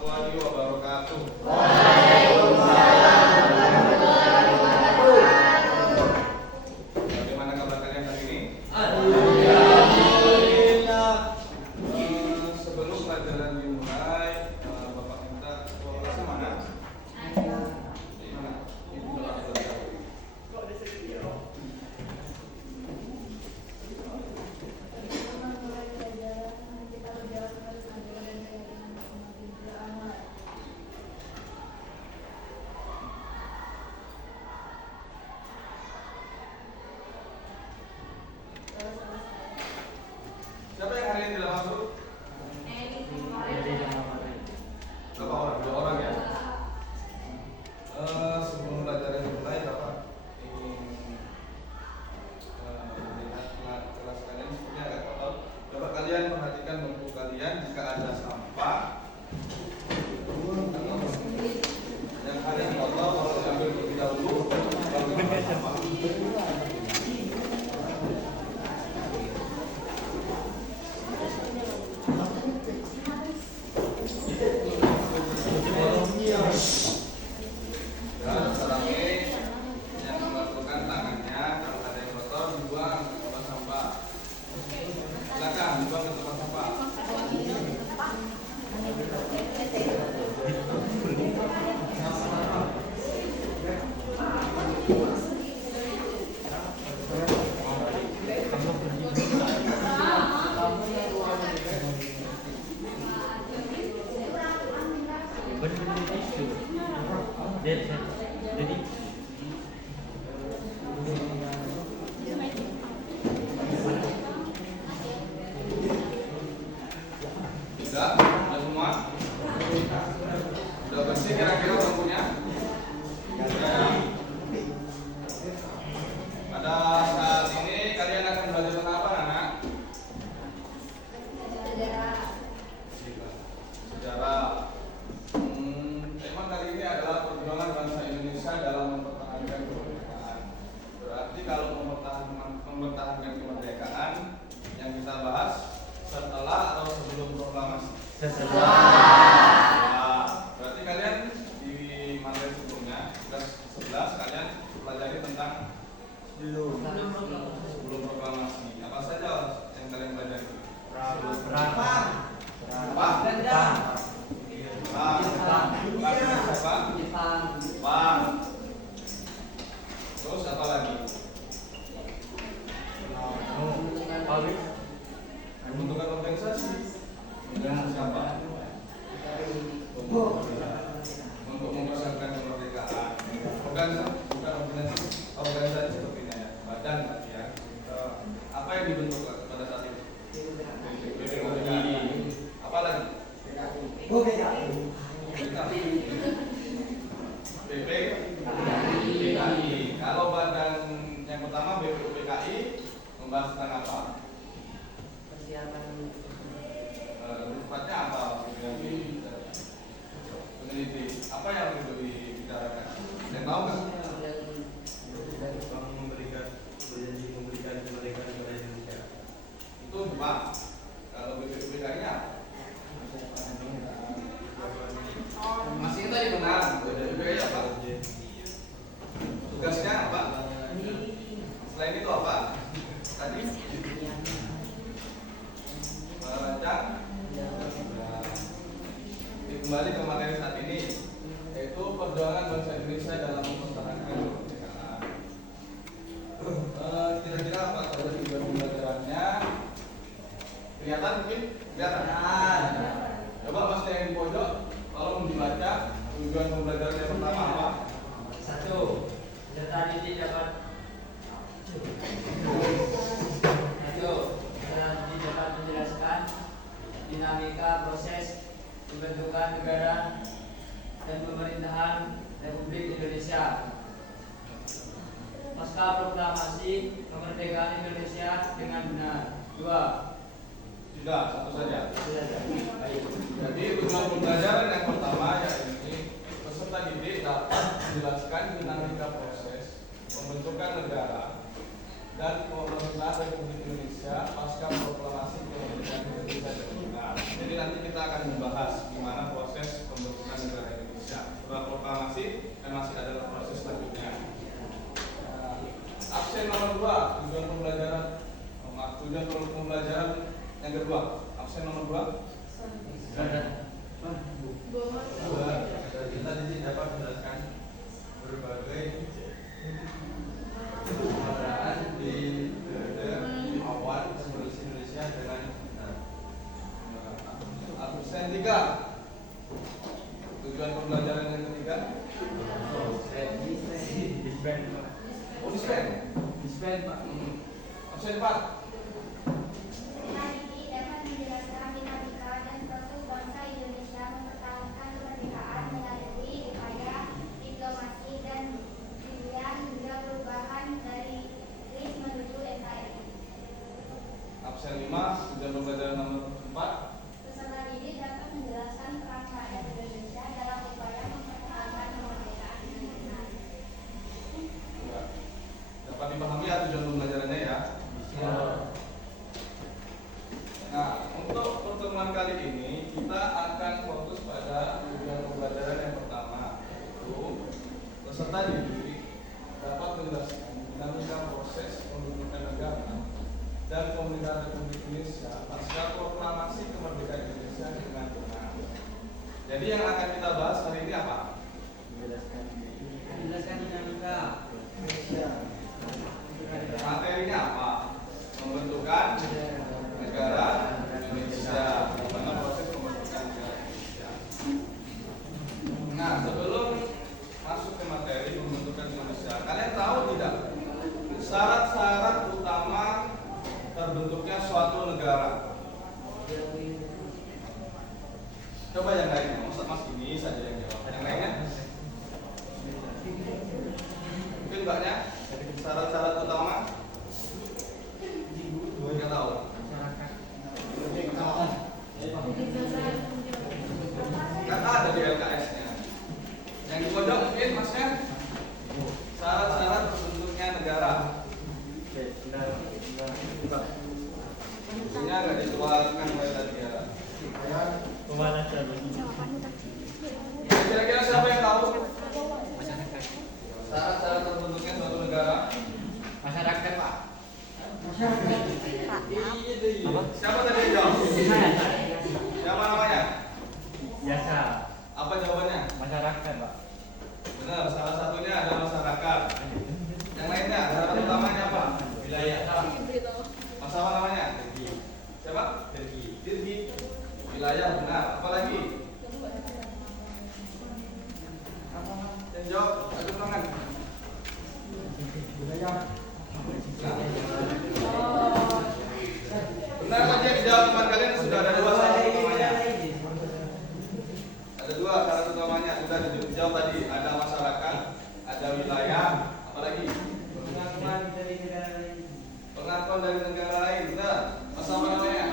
warahmatullahi wabarakatuh. Bagaimana kabar kalian hari ini? Alhamdulillah. Sebelum pelajaran dimulai, Bapak minta kelasnya mana? Di mana? Ibu berapa belajar? Siapa yang hari ini tidak masuk? Berapa orang? 2 orang ya? Sebelum pelajaran dimulai, Bapak ingin melihat kelas kalian sepertinya agak kotor. Bapak kalian perhatikan buku kalian, jika ada sampah yang ada yang kotor, kalau diambil terlebih dahulu, baru diambil sampah. Dan sekarang ini yang melakukan tangannya, kalau ada yang kotor dibuang ke tempat sampah. Silakan dibuang ke tempat sampah. Sudah semua? Sudah bersih kira-kira bangkunya? Ya. Pada saat ini kalian akan belajar tentang apa, anak? Sejarah. Tema kali ini adalah perjuangan bangsa Indonesia dalam mempertahankan kemerdekaan. Berarti kalau mempertahankan kemerdekaan yang kita bahas setelah atau sebelum proklamasi? Setelah. Berarti kalian di materi sebelumnya, kelas 11 kalian pelajari tentang sebelum proklamasi. Apa saja yang kalian pelajari? Terus apa lagi? Pembentukan organisasi. Siapa? Untuk mempersiapkan kemerdekaan. Bukan organisasi sepertinya ya. Badan tadi ya. Apa yang dibentuk pada saat itu? Apa lagi? BPUPKI. Kalau badan yang pertama BPUPKI membahas tentang apa? Sifatnya apa? Peneliti. Apa yang itu dibicarakan? Yang tahu nggak? Memberikan kemerdekaan kepada Indonesia. Itu Pak. Kalau BPUPKI-nya masih tadi benar. BPUPKI apa? Tugasnya apa? Selain itu apa? Tadi merancang. Kembali ke materi saat ini, yaitu perjuangan bangsa Indonesia dalam mempertahankan kemerdekaan. Kira-kira apa saja tujuan pembelajarannya? Kelihatan mungkin? Kelihatan. Coba mas yang di pojok, tolong dibaca tujuan pembelajaran yang pertama apa? 1. Peserta didik dapat menjelaskan dinamika proses pembentukan negara dan pemerintahan Republik Indonesia pasca proklamasi kemerdekaan Indonesia dengan benar. 2. Sudah, satu saja. Baik. Jadi tujuan pembelajaran yang pertama yaitu peserta didik dapat menjelaskan dinamika proses pembentukan negara dan pemerintahan Republik Indonesia pasca proklamasi kemerdekaan Indonesia. Jadi nanti kita akan membahas gimana proses Yang kedua, absen nomor 2. Kita di sini dapat menjelaskan berbagai pengadaan di awal Republik Indonesia dengan absen 3. Tujuan pembelajaran yang ketiga. Disband Pak. Absen 4. dapat menjelaskan dinamika dan proses bangsa Indonesia mempertahankan kemerdekaan melalui upaya diplomasi dan pilihan hingga perubahan dari RIS menuju NKRI. Absen 5. Tujuan pembelajaran nomor 4. Peserta didik dapat menjelaskan peran rakyat Indonesia dalam upaya mempertahankan kemerdekaan nasional. Ya. Dapat dipahami ya tujuan pembelajarannya ya. Nah, untuk pertemuan kali ini kita akan fokus pada tujuan pembelajaran yang pertama, yaitu peserta didik dapat menjelaskan dinamika proses pembentukan negara dan pemerintahan Republik Indonesia pasca proklamasi kemerdekaan Indonesia dengan benar. Jadi yang akan kita bahas hari ini apa? Menjelaskan dinamika. Materinya apa? Pembentukan negara Indonesia. Bagaimana proses pembentukan negara Indonesia? Nah, sebelum masuk ke materi pembentukan Indonesia, kalian tahu tidak syarat-syarat utama terbentuknya suatu negara? Coba yang lainnya, Mas ini saja yang jawab. Yang lainnya? Mungkin mbaknya? Syarat-syarat utama? Nggak tahu. Kan ada di LKS-nya. Yang dikodok mungkin masnya? Syarat-syarat terbentuknya negara. Punya nggak dikeluarkan oleh tadi ya? Kira-kira siapa yang tahu? Syarat-syarat terbentuknya suatu negara? Masyarakat Pak. Siapa tadi yang jawab? Siapa namanya? Biasa. Apa jawabannya? Masyarakat Pak. Benar, salah satunya adalah masyarakat. Yang lainnya, syarat utamanya apa? Wilayah. Mas apa namanya? Siapa? Dirgi. Wilayah, benar. Apa lagi? Yang jawab, adu tangan. Benar saja dijawab teman kalian sudah ada 2 syarat utamanya. Ada 2 syarat utamanya sudah dijawab tadi. Ada masyarakat, ada wilayah, apa lagi? Pengakuan dari negara lain. Benar. Mas apa namanya?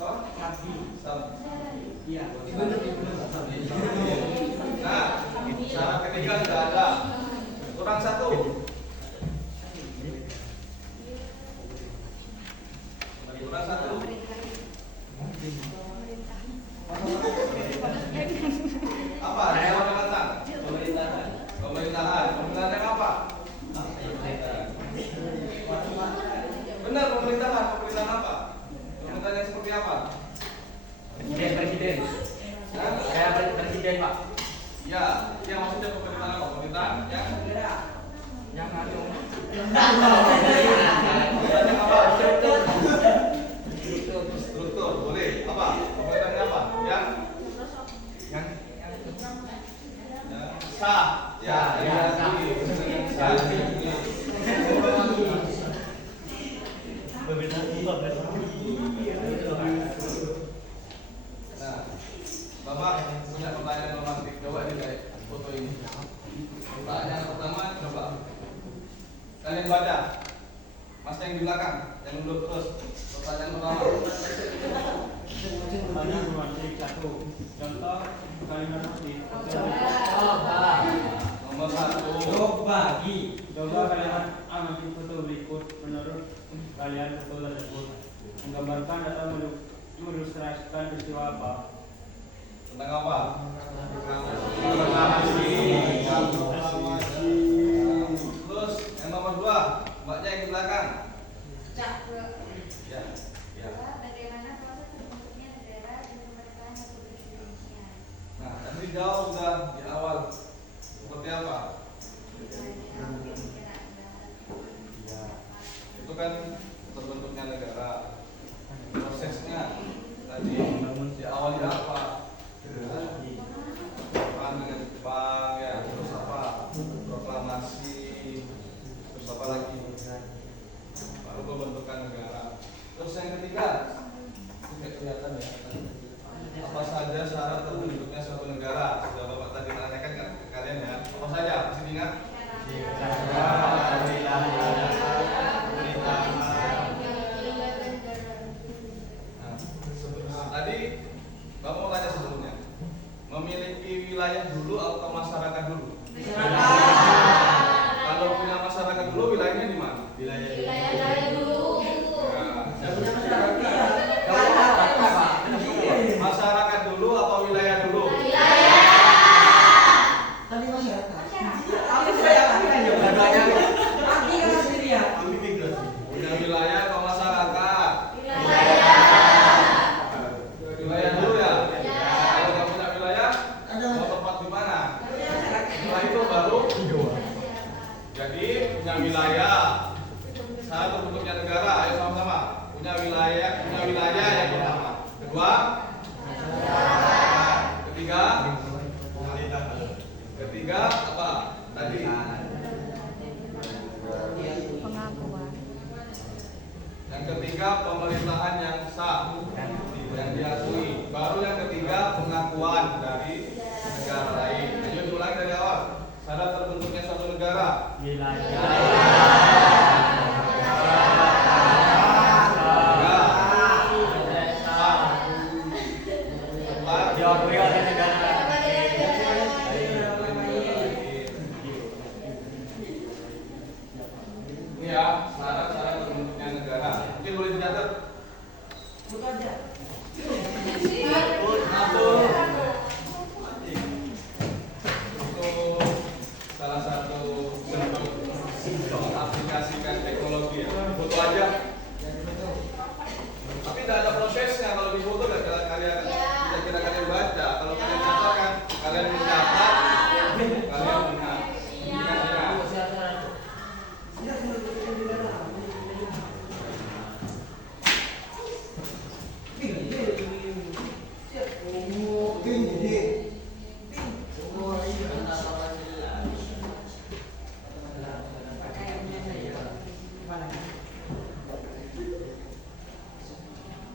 Oh? Iya. Nah, syarat ketiga sudah ada. Kurang 1. Kurang 1. Apa? Jabatan. Pemerintahan. Pemerintahan yang apa? Benar, pemerintahan. Pemerintahan apa? Pemerintahan yang seperti apa? Presiden. Hah? Kayak presiden Pak. Ya, yang maksudnya pemerintahan apa? Pemerintahan yang Yang anu. pemerintahan yang apa? Itu Struktur, boleh. Apa? Pemerintahan apa? Yang sah. Ya, sah. Nah, Bapak punya pertanyaan romantik. Coba di foto ini. Pertanyaan pertama, coba kalian baca. Mas yang di belakang, yang duduk terus. Pertanyaan pertama. Pertanyaan romantik 1. Contoh kalimat motif. Nomor 1. Coba kalimat amati foto berikut menurut kalian foto tersebut menggambarkan atau mengilustrasikan peristiwa apa? Tentang apa? Terus yang nomor 2, mbaknya yang di belakang. Ya. Ya. jauh udah di awal. Seperti apa? Itu kan terbentuknya negara. Prosesnya tadi diawali apa? Perang dengan Jepang ya, terus apa? Proklamasi, terus apa lagi? Baru pembentukan negara. Terus yang ketiga, tidak kelihatan ya. Apa saja syarat terbentuknya suatu negara? Sudah Bapak tadi menanyakan ke kalian ya. Apa saja? Masih diingat? Tadi Bapak mau tanya sebelumnya, memiliki wilayah dulu atau masyarakat dulu? Kalau punya masyarakat dulu, wilayahnya di mana? Wilayah dulu. Masyarakat dulu atau wilayah dulu? Punya wilayah atau masyarakat? Wilayah dulu ya? Kalau nggak punya wilayah, mau tempat di mana? Setelah itu baru jadi punya wilayah. Saat terbentuknya negara, ayo sama-sama. Punya wilayah yang pertama. Kedua, ketiga apa? Tadi Pengakuan. yang ketiga pemerintahan yang sah yang diakui. Baru yang ketiga pengakuan dari negara lain. Ayo ulangi dari awal. Syarat terbentuknya suatu negara. Diakui oleh negara. Ini ya syarat-syarat terbentuknya negara. Mungkin boleh dicatat. Itu salah satu bentuk mengaplikasikan teknologi ya. Foto aja. Tapi tidak ada prosesnya kalau di foto nggak kalian kira kalian baca. Kalau kalian catat kan kalian mencatat, kalian ingat.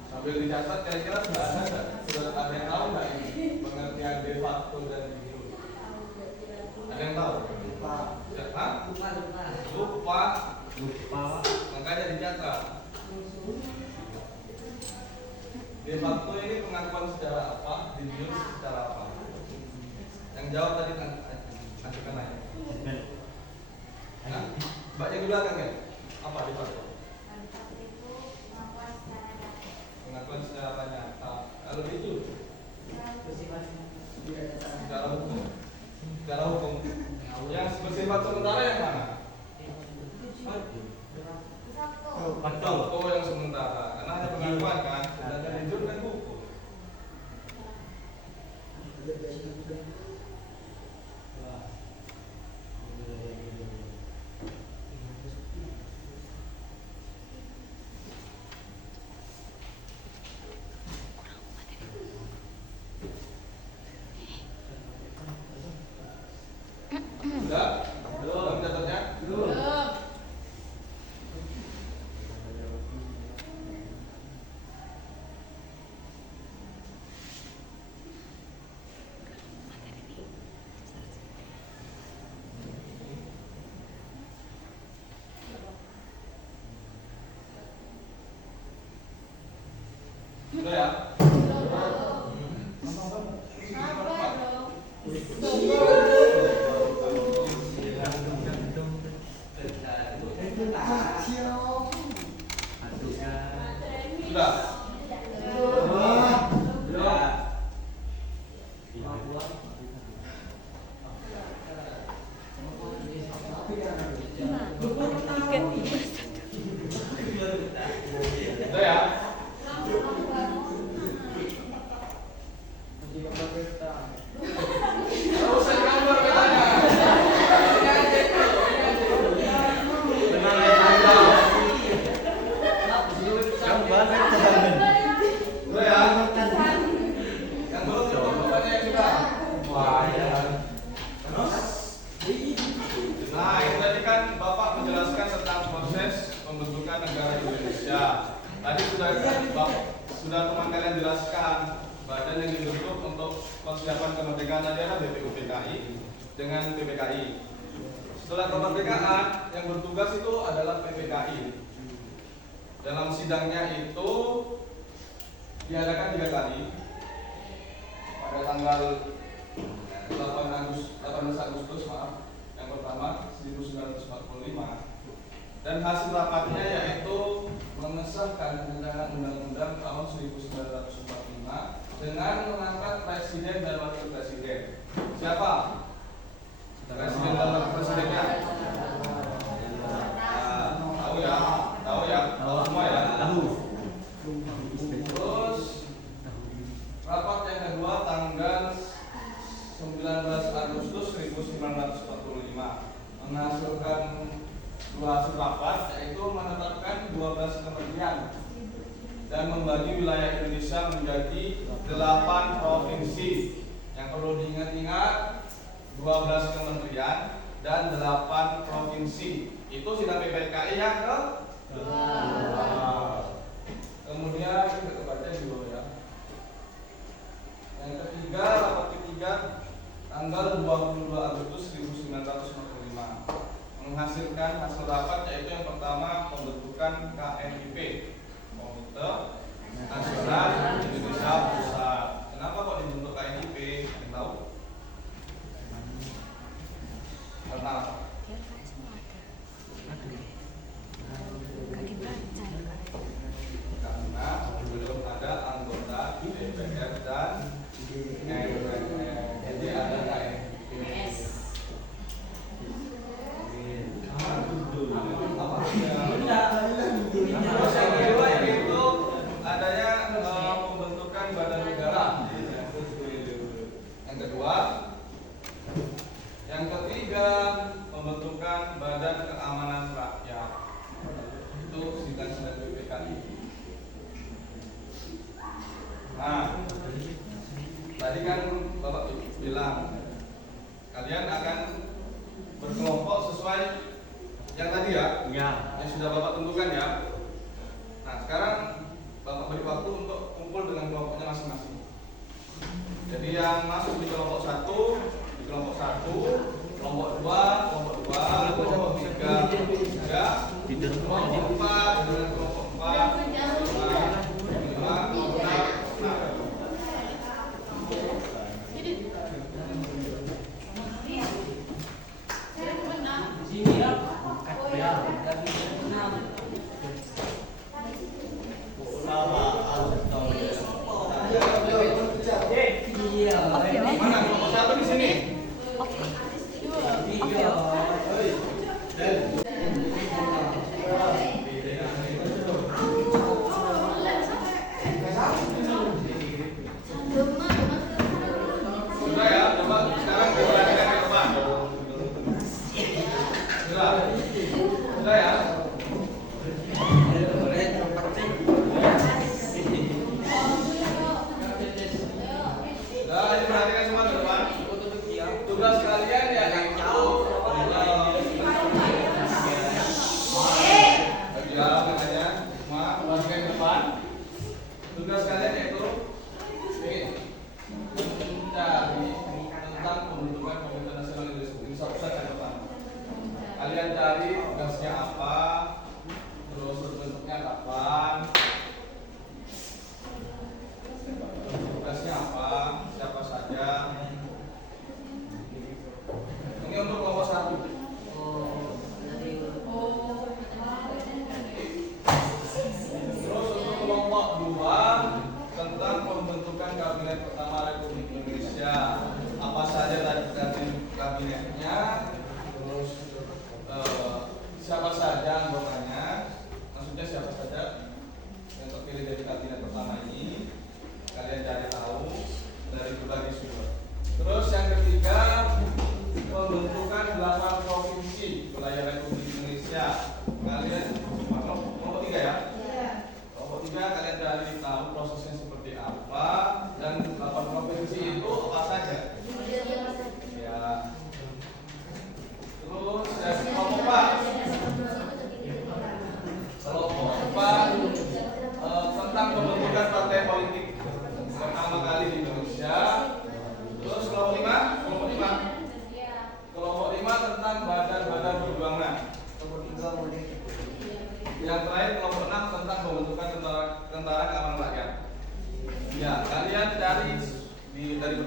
Sambil dicatat kira-kira sudah ada yang tahu nggak ini pengertian de facto dan de jure? Ada yang tahu? Lupa. Makanya dicatat. De facto ini pengakuan secara apa? De jure secara apa? Yang jawab tadi ajukan aja. Nah, mbaknya di belakang ya? Apa de facto? Pengakuan secara nyata. Kalau itu secara hukum. Secara hukum. Yang bersifat sementara yang mana? Fakta yang sementara. Karena hanya pengakuan kan. Dan jujur dan hukum. Sudah? Belum catatnya? Belum. Sudah ya? Sudah? Sudah ya? Masih persiapan kemerdekaan adalah BPUPKI dengan PPKI. Setelah kemerdekaan, yang bertugas itu adalah PPKI. Dalam sidangnya itu diadakan 3 kali. Pada tanggal 18 Agustus, yang pertama 1945, dan hasil rapatnya yaitu mengesahkan Undang-Undang tahun 1945 dengan mengangkat presiden dan wakil presiden. Siapa presiden dan wakil presidennya? Tahu ya, tahu semua ya. Terus rapat yang kedua tanggal 19 Agustus 1945 menghasilkan 2 hasil rapat, yaitu menetapkan 12 kementerian dan membagi wilayah Indonesia menjadi 8 provinsi. Yang perlu diingat-ingat, 12 kementerian dan 8 provinsi. Itu sidang PPKI yang ke kemudian kita baca dulu ya. Yang ketiga, rapat ketiga tanggal 22 Agustus 1945 menghasilkan hasil rapat, yaitu yang pertama pembentukan KNIP, Komite Nasional Indonesia Pusat. Kenapa kok dibentuk KNIP? Yang tahu? Karena apa? Karena belum ada anggota DPR dan MPR, jadi ada KNIP. Terus yang kedua yaitu adanya pembentukan badan negara. Yang kedua, yang ketiga pembentukan badan keamanan rakyat. Itu sidang-sidang BPKI. Nah, tadi kan Bapak bilang kalian akan berkelompok sesuai yang tadi ya, yang sudah Bapak tentukan ya. Nah, sekarang Bapak beri waktu untuk kumpul dengan kelompoknya masing-masing. Jadi yang masuk di kelompok 1, di kelompok 1, kelompok 2, kelompok 2, kelompok 3, kelompok 4, dengan kelompok 4, 5, 6. Mana kelompok 1 di sini?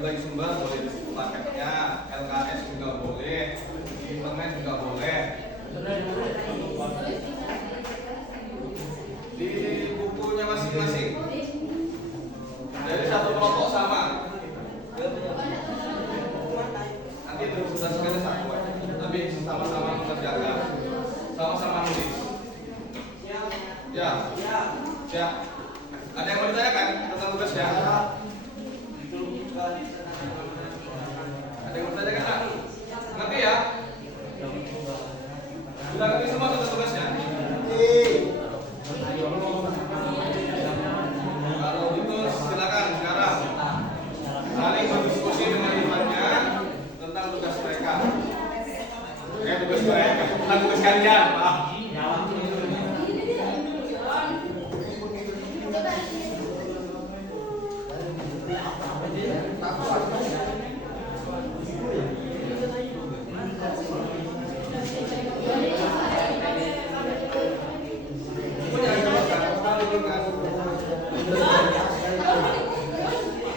berbagai sumber boleh di paketnya, LKS juga boleh, di internet juga boleh. Di bukunya masing-masing. Jadi satu kelompok sama. Nanti presentasikannya satu aja. Tapi sama-sama mengerjakan, sama-sama nulis. Ya. Ya. Ada yang mau ditanyakan tentang tugasnya? Ada yang mau ditanyakan nggak? Ngerti ya? Sudah ngerti semua tentang tugasnya? Kalau gitu silakan sekarang saling berdiskusi dengan imannya tentang tugas mereka. Tugas mereka, bukan tugas kalian, Pak.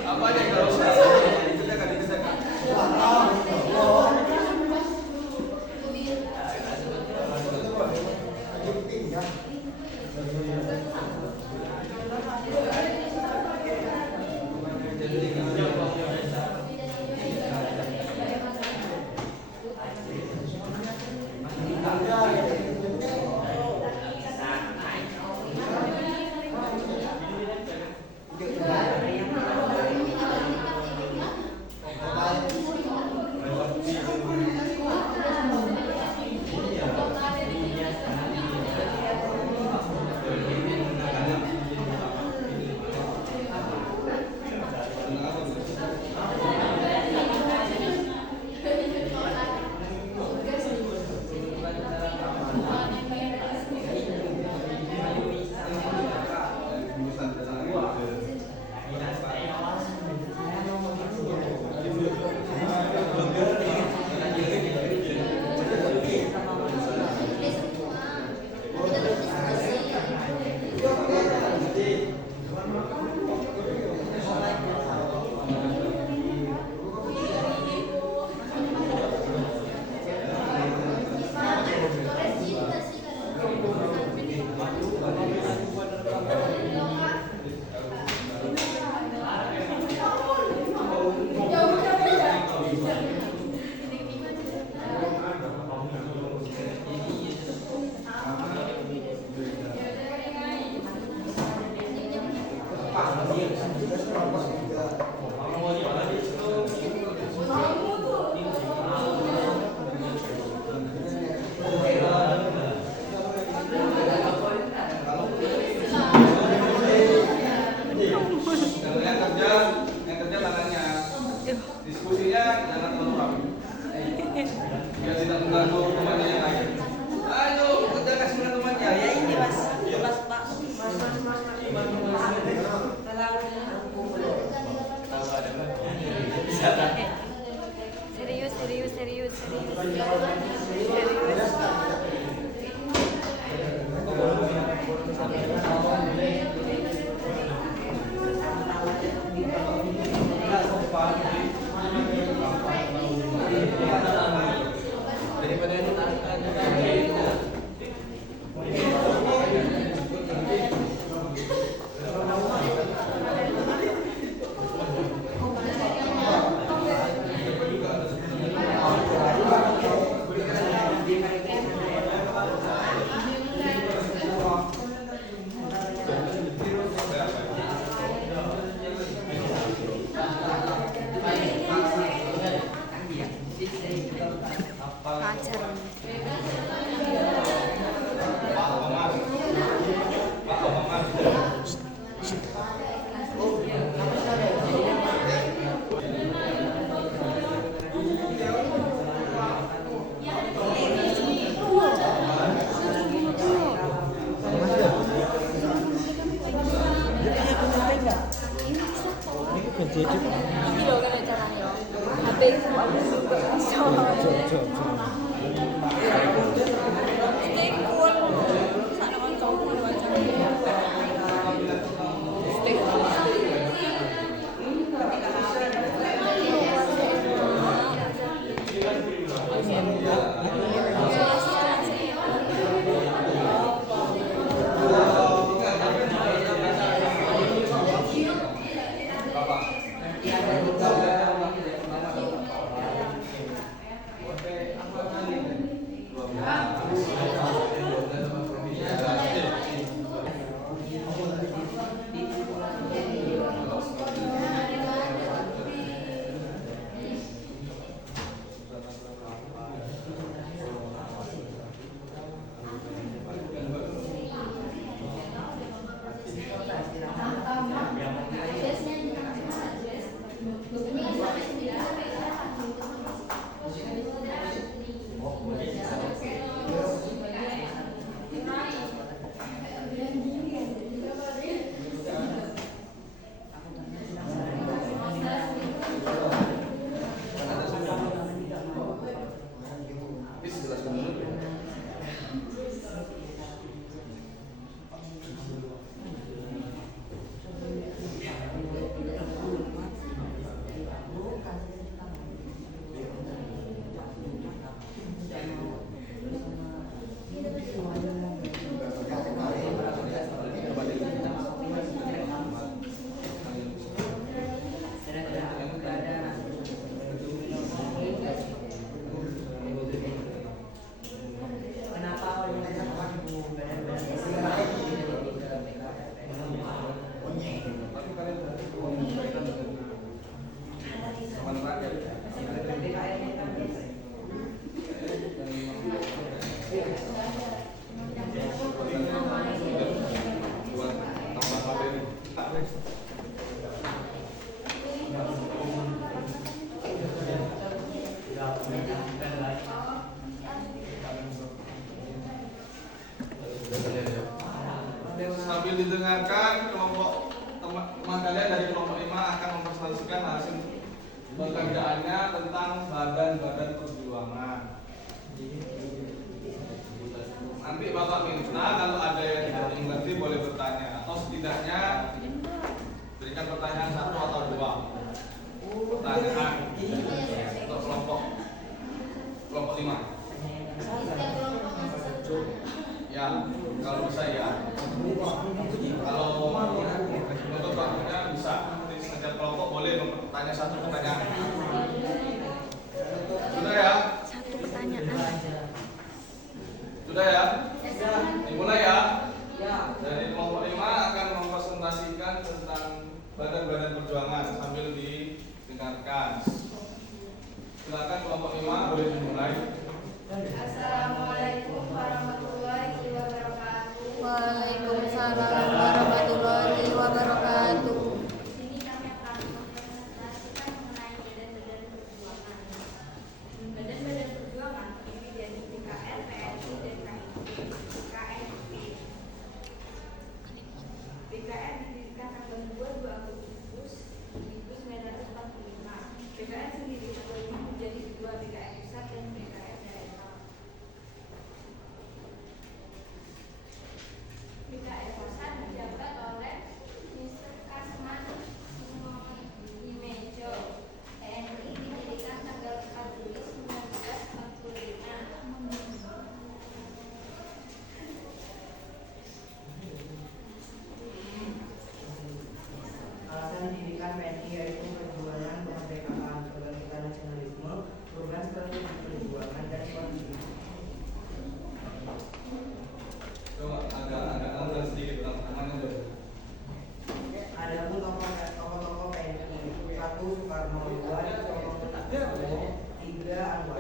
Apa aja yang harus dikerjakan? Diskusinya jangan terlalu ramai. Biar tidak mengganggu temannya yang lain. Ayo kerjakan dengan temannya. Ya ini mas, Pak. Serius. Pacaran. Ini loh kan caranya. Habis stay cool. Sana kan kau pun macam stay cool. didengarkan, kelompok teman kalian dari kelompok 5 akan mempresentasikan hasil pekerjaannya tentang badan-badan perjuangan. Nanti Bapak minta kalau ada yang tidak mengerti boleh bertanya atau setidaknya berikan pertanyaan 1 atau 2 pertanyaan untuk kelompok 5. Ya, kalau bisa ya. Kalau untuk waktunya bisa. Nanti setiap kelompok boleh bertanya 1 pertanyaan. Sudah ya? 1 pertanyaan. Sudah ya? Dimulai ya? Dari kelompok 5 akan mempresentasikan tentang badan-badan perjuangan sambil didengarkan. Silakan kelompok 5 boleh dimulai. Assalamualaikum warahmatullahi wabarakatuh. Waalaikumsalam warahmatullahi wabarakatuh. Di sini kami akan mempresentasikan mengenai badan-badan perjuangan. Badan-badan perjuangan terdiri dari BKR, PNI, dan KNP. BKR didirikan tanggal 22 Agustus 1945. BKR sendiri terbagi menjadi 2, BKR pusat dan BKR daerah. BKR pusat dijabat oleh Mr. Kasman Imejo. TNI didirikan tanggal 4 Juli 1945. Alasan didirikan PNI yaitu perjuangan kemerdekaan, kebangkitan nasionalisme, program strategi perjuangan dan kontribusi. Coba agak sedikit tentang namanya dulu. Adapun tokoh-tokoh PNI 1 Soekarno, 2 Sutomo, 3 Anwar.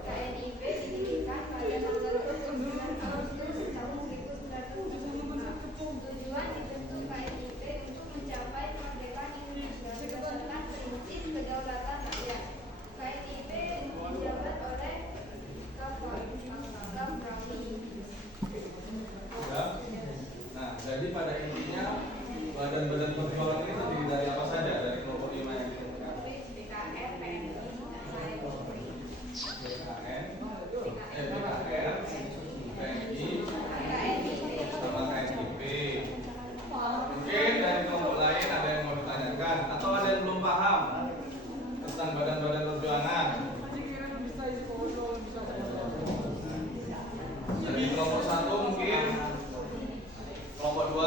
KNIP didirikan pada tanggal 29 Agustus tahun 1945. Tujuan dibentuk KNIP untuk mencapai kemerdekaan Indonesia berdasarkan prinsip kedaulatan rakyat. KNIP dijabat oleh Kapolri. Ya. Nah, jadi pada intinya badan-badan perjuangan ini terdiri dari apa saja dari kelompok 5 yang ditentukan? BKR, PNI, BKR, PNI, sama KNIP. Mungkin dari kelompok lain ada yang mau ditanyakan atau ada yang belum paham tentang badan-badan perjuangan. Jadi kelompok 1 mungkin, kelompok 2,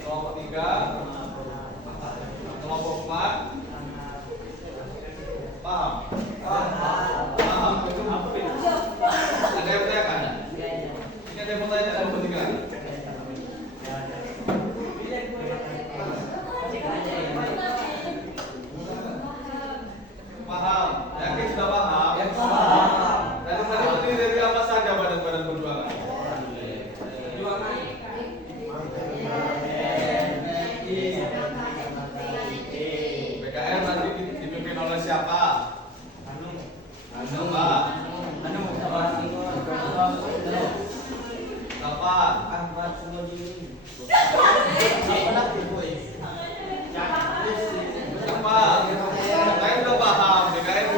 kelompok 3, kelompok 4. Paham? Paham? Ada yang bertanyakan? Ini ada yang bertanya dan kelompok 3. Paham? Yakin sudah paham? Yang paham. Dari tadi terdiri dari apa saja badan-badan perjuangan? BKR nanti dipimpin oleh siapa? Pak. Bapak. Siapa? Saya sudah paham. BKR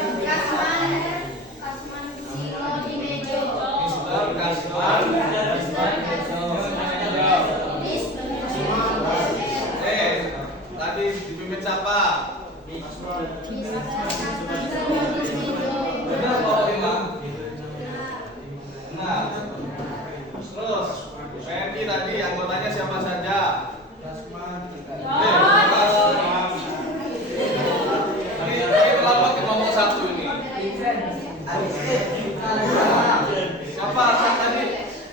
Kasman Simon Imejo. Mister Kasman. Tadi dipimpin siapa? Benar Pak Imam? Nah, terus PNI tadi anggotanya siapa saja? Ini terlambat ngomong 1 ini. Siapa tadi?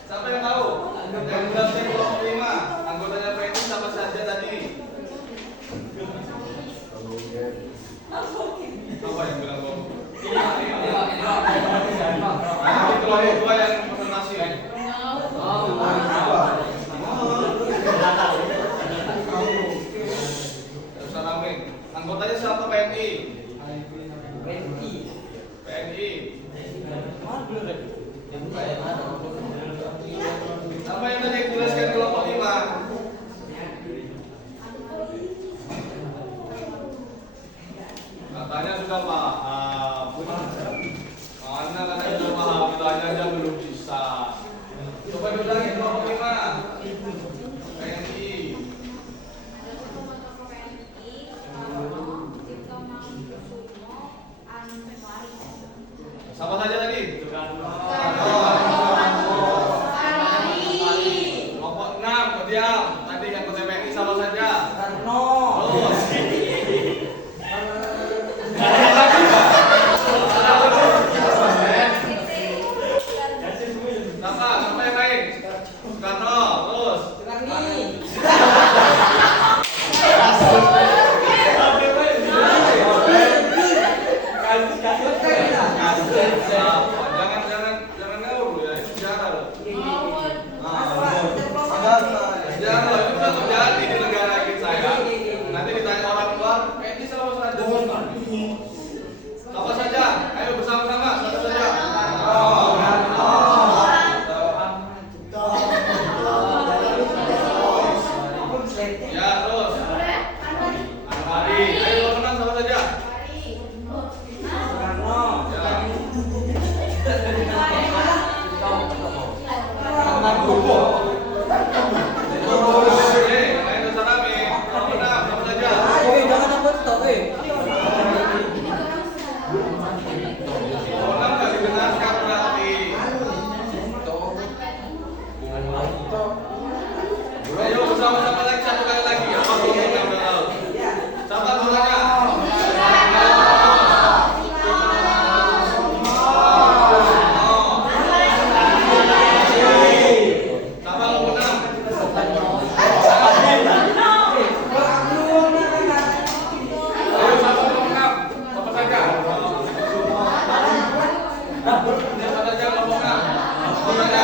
Siapa yang tahu? Yang mendampingi kelompok 5 anggotanya PNI siapa saja tadi? Apa yang bilang kok? Nah, itu kelompok 2 yang presentasi. Ustaz Amin. Anggotanya siapa PNI? PNI. Tadi yang TPNI sama saja. Karno. Terus. Siapa yang lain? Soekarno. Terus. Jangan ngawur ya, itu sejarah loh. Sejarah loh, itu udah terjadi di negara kita ya. Nanti ditanya orang luar, ini selama saja. Apa saja? Ayo bersama-sama, satu saja. Ya, terus. Anwari. Ayo teman sama saja. Ya. Ayo Sarami. Benar, sama saja. Jangan apa tuh, Orang nggak dibenarkan berarti. Ayo bersama-sama lagi satu kali lagi. Apa yang udah tahu? Siapa namanya? Siapa yang menang? Ayo siapa yang menang? Siapa saja? Siapa saja yang menang? Siapa saja?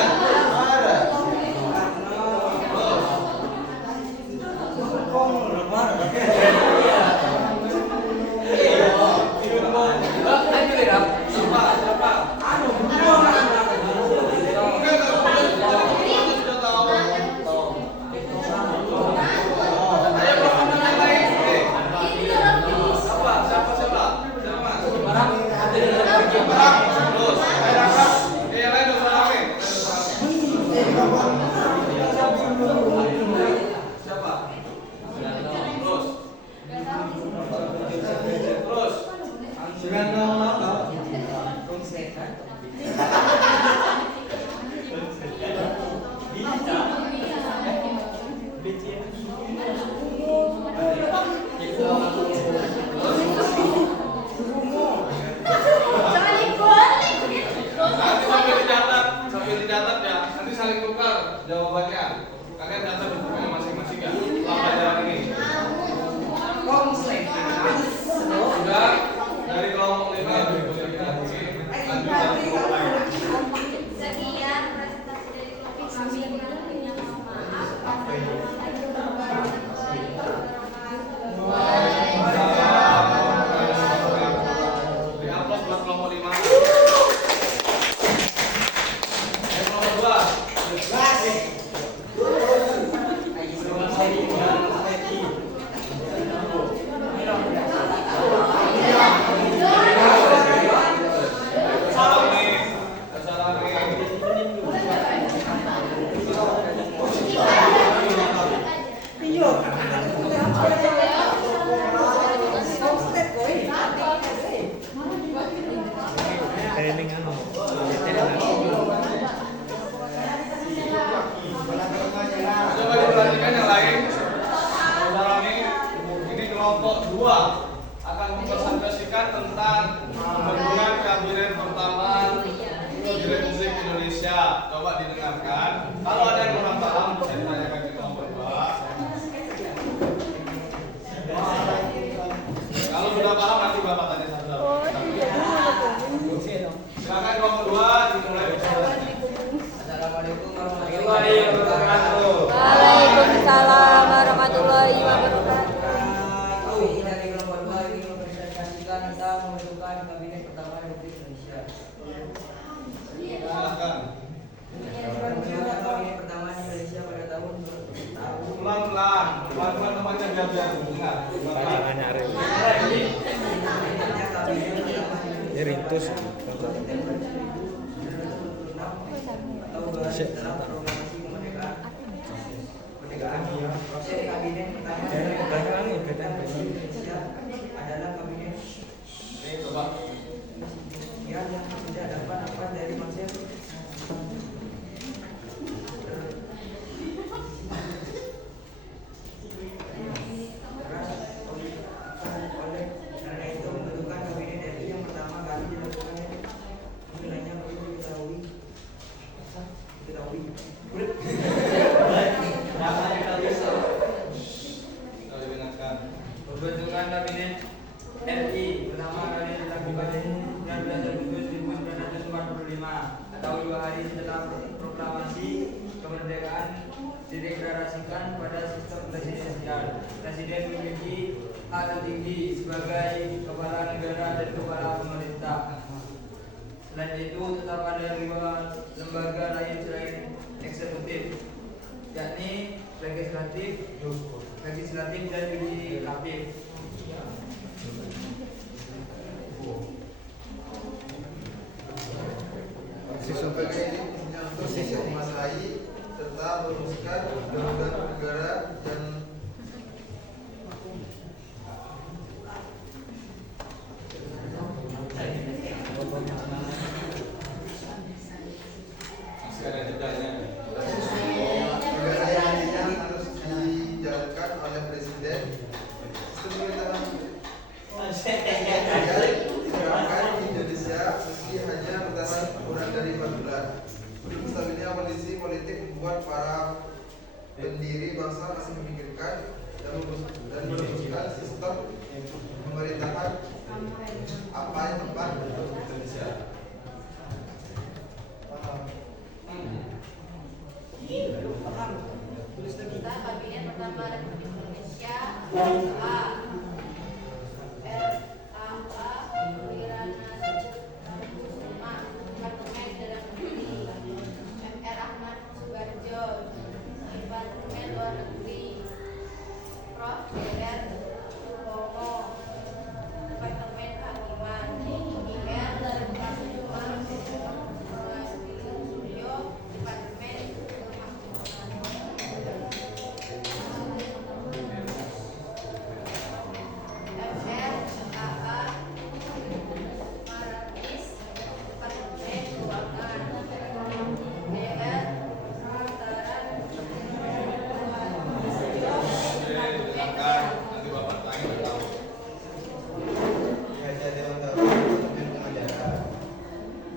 Sambil dicatat ya, nanti saling tukar jawabannya. Kalian catat di bukunya masing-masing ya. Setelah pelajaran ini. Sudah dari kelompok 5 berikutnya kita lanjutkan ke kelompok lain. Sekian presentasi dari kelompok kami. Yang mohon maaf. Assalamualaikum warahmatullahi wabarakatuh. Di upload buat kelompok 5. Kelompok 2 akan mempresentasikan tentang pembentukan kabinet pertama di Republik Indonesia. Coba didengarkan. Kalau ada yang kurang paham, bisa ditanyakan ke kelompok 2. Kalau sudah paham, nanti Bapak tanya satu-satu. Silakan kelompok 2 dimulai. Assalamualaikum warahmatullahi wabarakatuh. Waalaikumsalam warahmatullahi wabarakatuh. Kami dari kelompok 2 ingin mempresentasikan tentang pembentukan kabinet pertama Republik Indonesia. Silakan. Pembentukan kabinet pertama Indonesia pada tahun Pelan-pelan namanya biar dengar. Rintus. Proses kabinet pertama Indonesia adalah kabinet Coba. yang tidak dapat apa dari masyarakat. Parlemen RI pertama kali dilakukan bulan Agustus 1945 atau 2 hari setelah proklamasi kemerdekaan dideklarasikan pada sistem presidensial. Presiden memiliki hak tertinggi sebagai kepala negara dan kepala pemerintah. Selain itu, tetap ada 5 lembaga lain selain eksekutif, yakni legislatif dan yudikatif. Sebagai ini punya tugas menguasai serta merumuskan undang-undang negara dan Masih ada jedanya. negara yang harus dijalankan oleh presiden. Sistem pemerintahan diterapkan di Indonesia meski hanya bertahan kurang dari 4 bulan. Untuk stabilnya kondisi politik membuat para pendiri bangsa masih memikirkan dan merumuskan sistem pemerintahan apa yang tepat untuk Indonesia. Kita Kabinet Pertama Republik Indonesia A. Kirana Kusuma, Departemen Dalam Negeri. M.R. Ahmad Subarjo, Departemen Luar Negeri. Prof. Dr. Supomo, Departemen Kehakiman. I.R. Kusuma, Suryo, Departemen Nanti Bapak tanya tahu. Raja Dewan Departemen Pengajaran,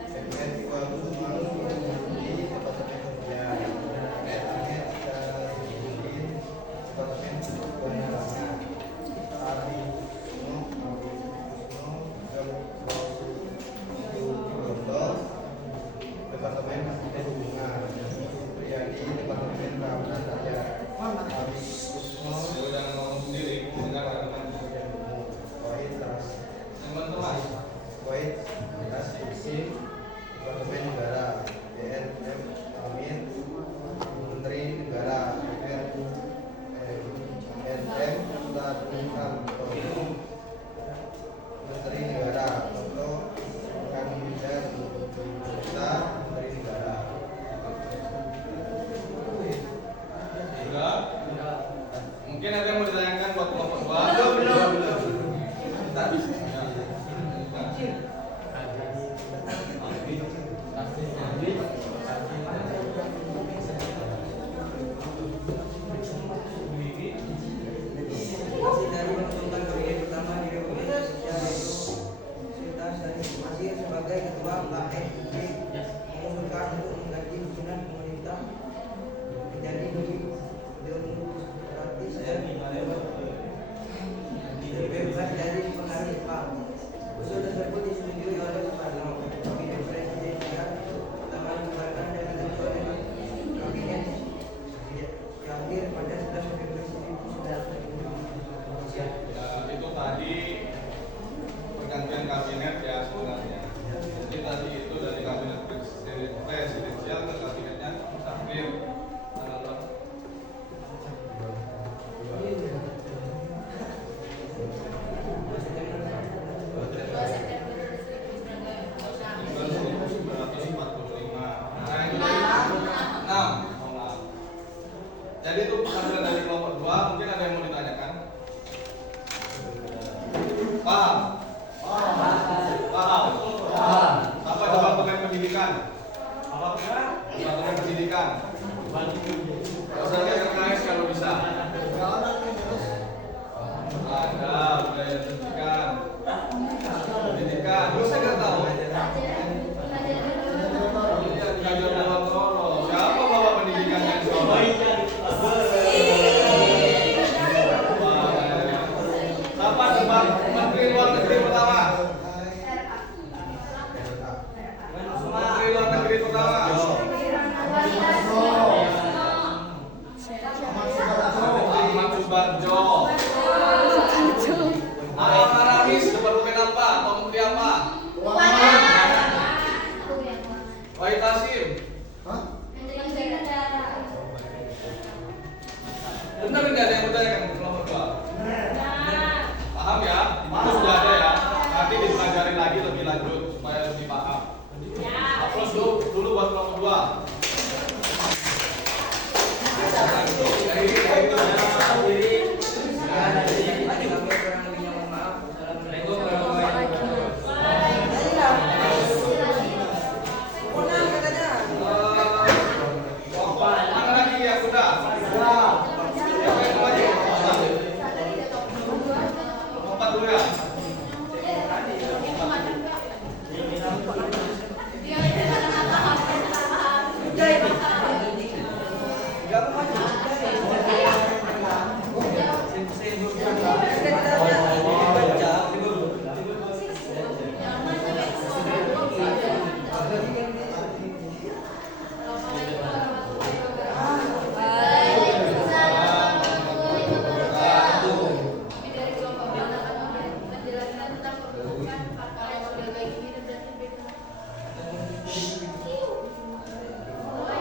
Sekretariat Departemen Departemen Kerja, Sekretariat Departemen Penerangan, Ari Departemen Hubungan, Priyadi Departemen Keamanan Rakyat, Ari Kusno Jangan ngomong sendiri, dengar teman. Teman-teman. Kuwait, Dinas Fiksi, Departemen Negara, BNM Amin, Menteri Negara, NM Tadungkan, Menteri Negara, Toto Kanwinda, Kita, Menteri Negara. Sudah? Mungkin ada yang mau ditanyakan buat kelompok 2? Belum. Bentar. Masih dari menentukan kabinet pertama di Republik Indonesia yaitu Sultan Syarif Masir sebagai ketua KNJ mengusulkan untuk mengganti pimpinan pemerintah menjadi lebih demokratis dan bebas dari pengaruh Jepang. Usul tersebut disetujui oleh Soekarno. Kabinet presidensial pertama dibubarkan dan diganti oleh kabinet Yahir pada 11 November 1990. Ya, itu tadi pergantian kabinet ya sebenarnya. Jadi tadi itu dari kabinet presidensial ke kabinetnya Musafir. Jadi itu pengambilan dari kelompok 2, mungkin ada yang mau ditanyakan? Paham? Paham? Apa Departemen Pendidikan? Departemen Pendidikan. Usah RKS kalau bisa. Ada budaya pendidikan. Pendidikan. Lu saya nggak tahu. Kajian dalam Solo. Siapa bawa pendidikan yang Solo? Benar nggak ada yang bertanya kan kelompok 2? Paham ya? Itu sudah ada ya. Nanti dipelajari lagi lebih lanjut supaya lebih paham. Aplaus dulu buat kelompok 2. Mana lagi yang sudah? Siapa yang mau maju? Lompat dulu ya.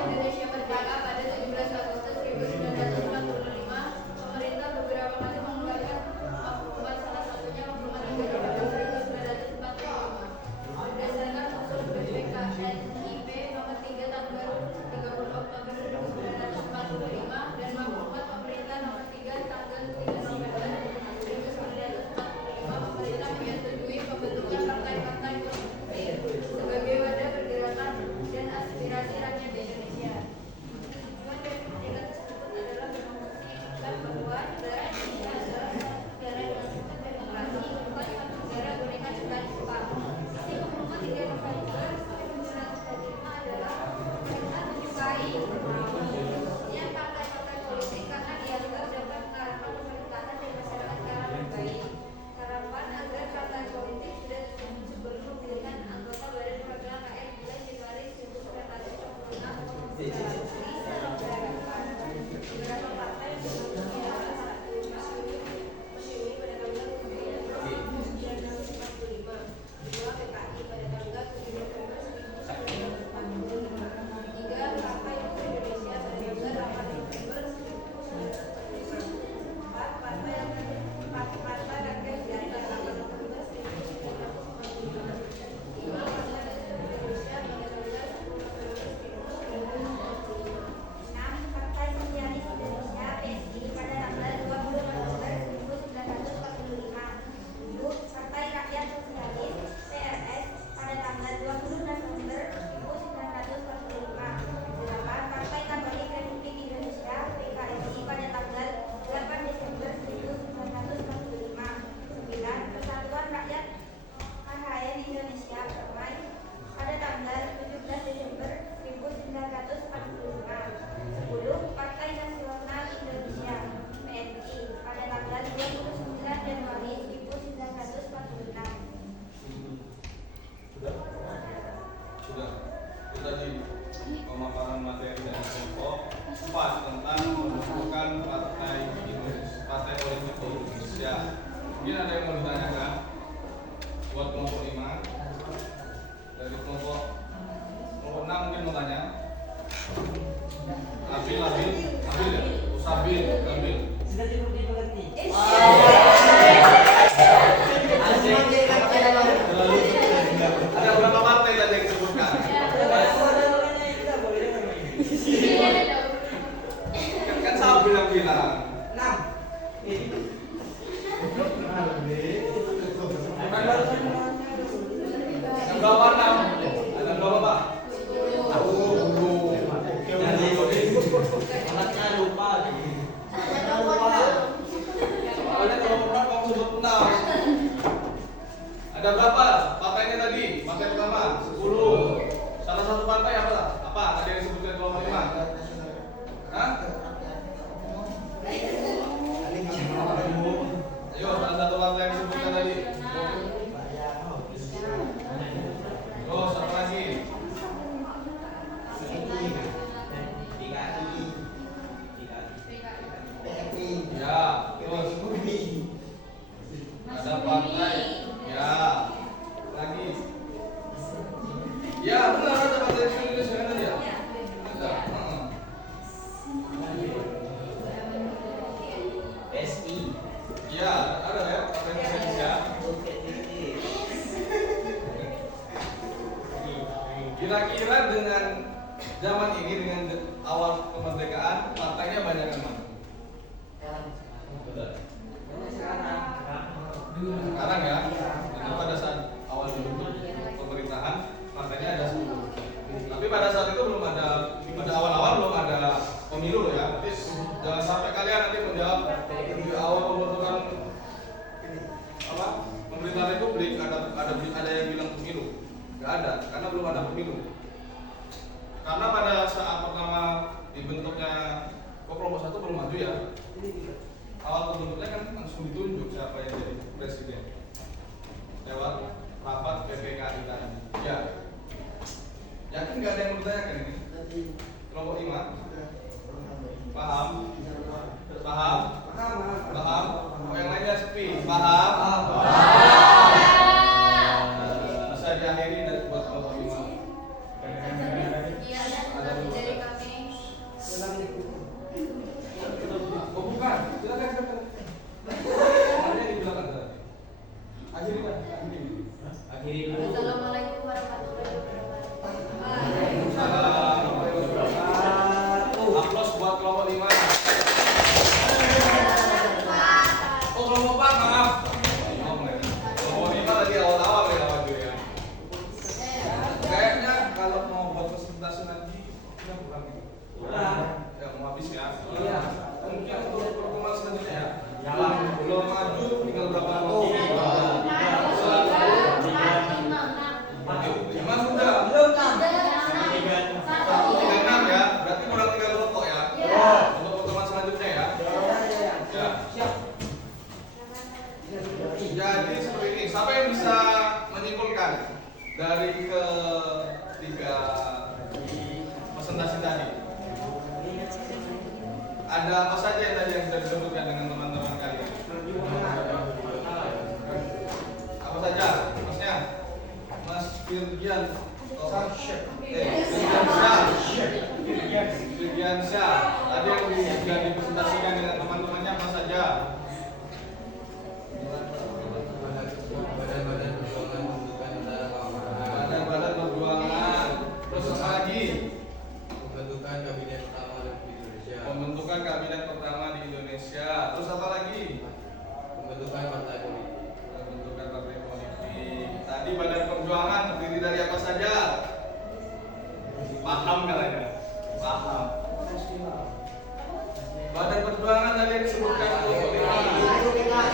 Indonesia merdeka pada 17 Agustus 1945, pemerintah beberapa kali mengeluarkan maklumat, salah satunya maklumat 3 November 1945. Berdasarkan usul BPKNIP nomor 3 tanggal 30 Oktober 1945 dan maklumat pemerintah nomor 3 tanggal 3 November 1945, pemerintah menyetujui pembentukan partai-partai politik sebagai wadah pergerakan dan aspirasi rakyat Indonesia. Tujuan dari perjanjian tersebut adalah memastikan bahwa negara Indonesia adalah negara yang sistem demokrasi, bukan suatu negara boneka ciptaan Jepang. Isi maklumat 3 November 1945 adalah pemerintah menyukai khususnya partai-partai politik karena dianggap dapat mengarahkan pemerintahan dan masyarakat ke arah yang baik. Harapan agar partai politik sudah disebut sebelum pemilihan anggota Badan Perwakilan Rakyat bulan Januari 1946 diselenggarakan. Beberapa partai yang sebelumnya Masyumi pada tanggal 9 November 1945, kedua PKI pada tanggal 7 November 1945, tiga Partai Buruh Indonesia pada tanggal 8 November 1945, empat Partai Rakyat Jelantah 8 November 1945, lima Partai Buruh Indonesia pada tanggal 10 November 1945. 6. Partai Sosialis Indonesia (PSI) pada tanggal 20 November 1945. 7. Partai Rakyat Sosialis (PRS) pada tanggal 20 November 1945. 8. Partai Katolik Republik Indonesia (PKRI) pada tanggal 8 Desember 1945. 9. Persatuan Rakyat KHN Indonesia Permai pada tanggal 17 Desember 1945. 10. Partai Nasional Indonesia (PNI) pada tanggal 29 Januari 1946. Sudah. Itu tadi pemaparan materi dari kelompok 4 tentang pembentukan partai politik Indonesia. Mungkin ada yang mau ditanyakan buat kelompok 5. Dari kelompok 6 mungkin mau tanya. Abil ya? Usabil. Sudah cukup dimengerti. Ada berapa partai tadi yang disebutkan? Kan Sabil yang bilang. 6. Yang berapa 6? Ada berapa Pak? Aku belum. Anaknya lupa. Soalnya kalau pernah kamu sebut 6. Ada berapa partainya tadi? Partai pertama 10. Salah satu partai apa? Apa? Tadi yang disebutkan kelompok 5. Hah? Ayo, salah satu partai yang disebutkan tadi. Oh, satu lagi. Ya, terus ada partai. Ya, Ya, ada ya, Partai Indonesia. Kira-kira dengan zaman ini, dengan awal kemerdekaan, partainya banyak yang mana? Sekarang ya, karena pada saat awal dibentuk pemerintahan, partainya ada 10. Tapi pada saat itu belum ada, pada awal-awal belum ada pemilu loh ya. Jadi jangan sampai kalian nanti menjawab di awal pembentukan apa pemerintahan republik ada yang bilang pemilu. Nggak ada, karena belum ada pemilu. Karena pada saat pertama dibentuknya kelompok 1 belum maju ya. Awal terbentuknya kan langsung ditunjuk siapa yang jadi presiden lewat rapat PPKI tadi. Ya, yakin nggak ada yang bertanyakan ini? Kelompok 5 paham? Paham? Paham? Oh, yang lainnya sepi. Paham? Bisa diakhiri dari buat kelompok 5. Iya, dan dari kami. Oh bukan, silakan silakan. Ada di belakang tadi. Akhiri kan? Akhiri. Assalamualaikum warahmatullahi wabarakatuh. Assalamualaikum. Aplaus buat kelompok 5. Oh kelompok 4 maaf. Kelompok 5 tadi awal-awal ya maju ya. Kayaknya kalau mau buat presentasi nanti kita kurang gitu. Ya mau habis ya. Iya. Mungkin untuk pertemuan selanjutnya ya. Yang belum maju tinggal berapa lagi? 5 sudah. Belum 6 ya. Berarti kurang 3 kelompok ya. Untuk pertemuan selanjutnya ya. Ya. Jadi seperti ini. Siapa yang bisa menyimpulkan dari ketiga presentasi tadi? Ada apa saja yang tadi yang sudah disebutkan dengan teman-teman kalian? Apa saja? Masnya? Mas Firgian Firgiansyah. Tadi yang sudah dipresentasikan dengan teman-temannya apa saja? Badan-badan perjuangan. Terus apa lagi? Pembentukan kabinet pertama Republik Indonesia. Pembentukan kabinet pertama di Indonesia. Terus apa lagi? Pembentukan partai politik. Pembentukan partai politik. Tadi badan perjuangan terdiri dari apa saja? Paham nggak ya? Paham. Badan perjuangan tadi yang disebutkan kelompok 5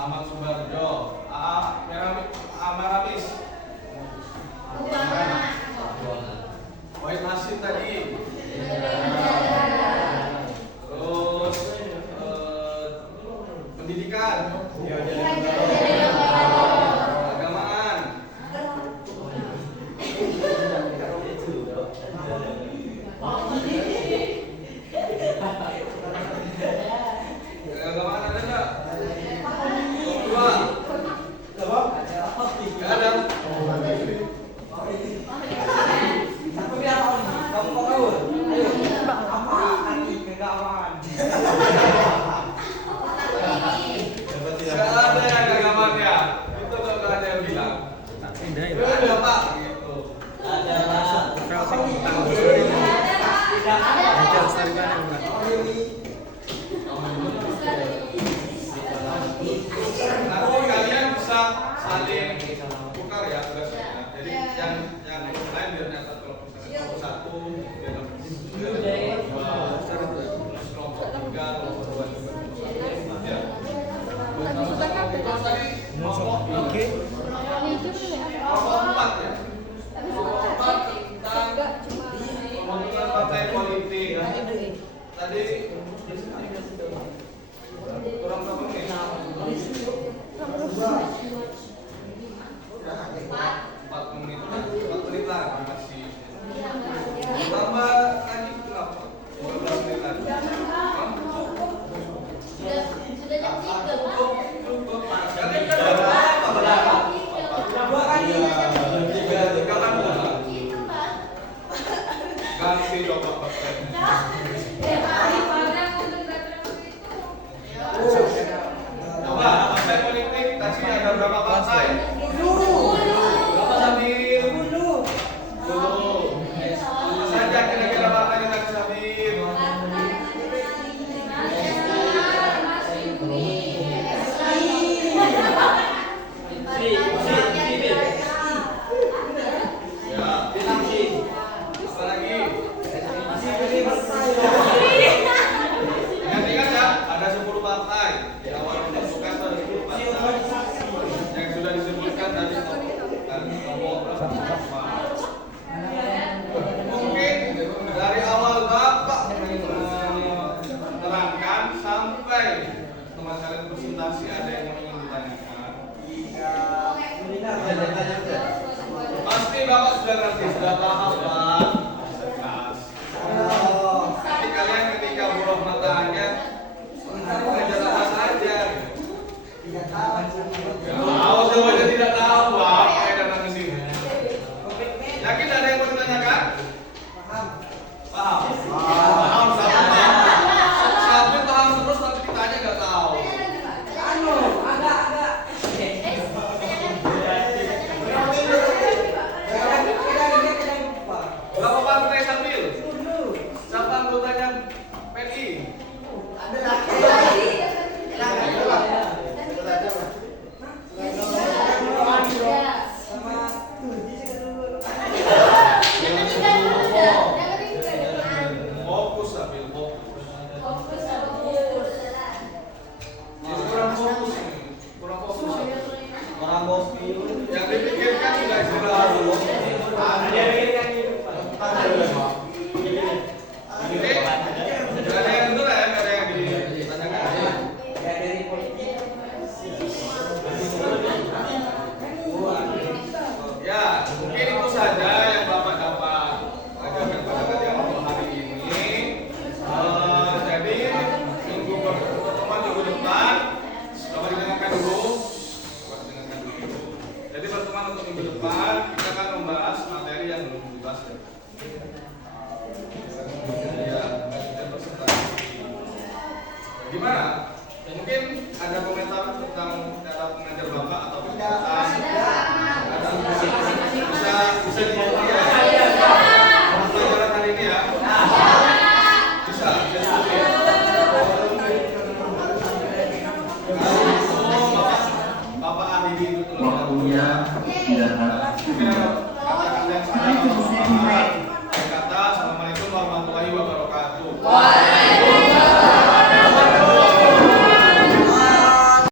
Ahmad Subarjo. Meramis. Wahid Hasim tadi. Terus pendidikan, keagamaan, keagamaan ada nggak? Dua. Nggak ada. Kamu kok gaul? Ayo. Apa arti kegawalan? Nggak ada yang keagamaan ya. Itu nggak ada yang bilang. Nggak ada Pak. Gitu. Nanti kalian bisa saling tukar ya tugasnya. Jadi yang lain biar nyata kalau misalnya satu dia dapat dua, terus kelompok tiga, kelompok dua juga ya. Terus tadi kelompok empat ya. Kelompok empat tentang pembentukan partai politik. Tadi kurang berapa menit? 4 menit lagi masih. Tambah lagi berapa? 12 menit lagi. Sudah jam 3, Pak. Cukup. Kalian kan berapa? Dua kali. Tiga kan udah. Itu, Pak. Ganti coba Pak. Coba partai politik tadi ada berapa partai? Berapa Samir? 10. Saja kira-kira partainya tadi Samir. Ya. Apa lagi? Ingat-ingat ya, ada 10 partai. Di awal pembentukan ada 10 partai. Yang sudah disebutkan tadi nomor berapa? Mungkin dari awal Bapak menerangkan sampai teman kalian presentasi ada yang ingin ditanyakan. Pasti Bapak sudah ngerti, sudah paham Pak. Nanti kalian ketika buruh matanya menjelaskan aja. Tahu semuanya tidak tahu Pak, kayak datang ke sini. Yakin ada yang mau ditanyakan? Paham. Paham sama. Sampai paham terus tapi ditanya nggak tahu. Berapa partai sambil? Siapa anggotanya PNI? Fokus sambil fokus. Jadi kurang fokus ini. Kurang fokus. Yang dipikirkan sudah istirahat dulu. Ini nggak ada yang betul ya, nggak ada yang ditanyakan. Ya, mungkin itu saja yang Bapak dapat ajarkan pada kalian untuk hari ini. Jadi pertemuan minggu depan, coba didengarkan dulu. Jadi pertemuan untuk minggu depan kita akan membahas materi yang belum dibahas. Ya, kita presentasi. Gimana? Mungkin ada komentar tentang cara mengajar Bapak atau bisa diikuti ya. Pelajaran hari ini ya. Bisa diikuti. Bapak akhiri itu terlebih dahulu. Waktunya tidak. Mungkin ada kata-kata yang salah.